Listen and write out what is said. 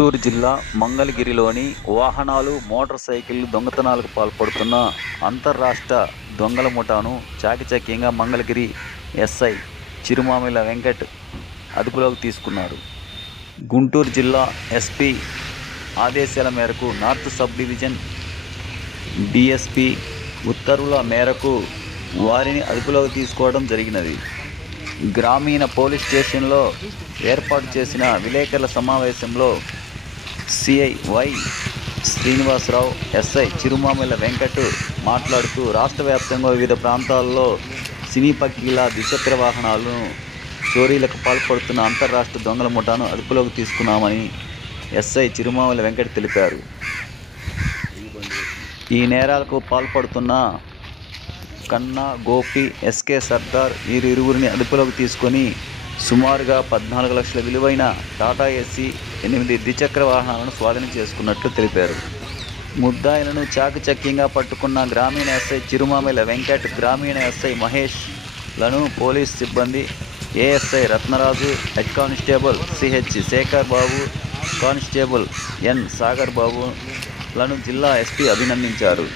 గుంటూరు జిల్లా మంగళగిరిలోని వాహనాలు, మోటార్ సైకిళ్లు దొంగతనాలకు పాల్పడుతున్న అంతర్రాష్ట్ర దొంగల ముఠాను చాకచక్యంగా మంగళగిరి ఎస్ఐ చిరుమామిళ్ల వెంకట్ అదుపులోకి తీసుకున్నారు. గుంటూరు జిల్లా ఎస్పీ ఆదేశాల మేరకు నార్త్ సబ్ డివిజన్ డీఎస్పీ ఉత్తర్వుల మేరకు వారిని అదుపులోకి తీసుకోవడం జరిగినది. గ్రామీణ పోలీస్ స్టేషన్లో ఏర్పాటు చేసిన విలేకరుల సమావేశంలో CI Y Srinivasarao, SI Chirumamilla Venkat మాట్లాడుతూ, రాష్ట్ర వ్యాప్తంగా వివిధ ప్రాంతాల్లో సినీ పక్కీల ద్విచక్ర వాహనాలను చోరీలకు పాల్పడుతున్న అంతర్రాష్ట్ర దొంగల ముఠాను అదుపులోకి తీసుకున్నామని ఎస్ఐ చిరుమామిళ్ల వెంకట్ తెలిపారు. ఈ నేరాలకు పాల్పడుతున్న కన్నా, గోపి, ఎస్కే సర్దార్ వీరిరువురిని అదుపులోకి తీసుకొని సుమారుగా 14 లక్షల విలువైన టాటా ఏసీ 8 ద్విచక్ర వాహనాలను స్వాధీనం చేసుకున్నట్లు తెలిపారు. ముద్దాయిలను చాకచక్యంగా పట్టుకున్న గ్రామీణ ఎస్ఐ చిరుమామిళ్ల వెంకట్, గ్రామీణ ఎస్ఐ మహేష్ లను పోలీసు సిబ్బంది ASI Ratnaraju, head constable CH Shekhar Babu, constable N Sagar Babu లను జిల్లా ఎస్పీ అభినందించారు.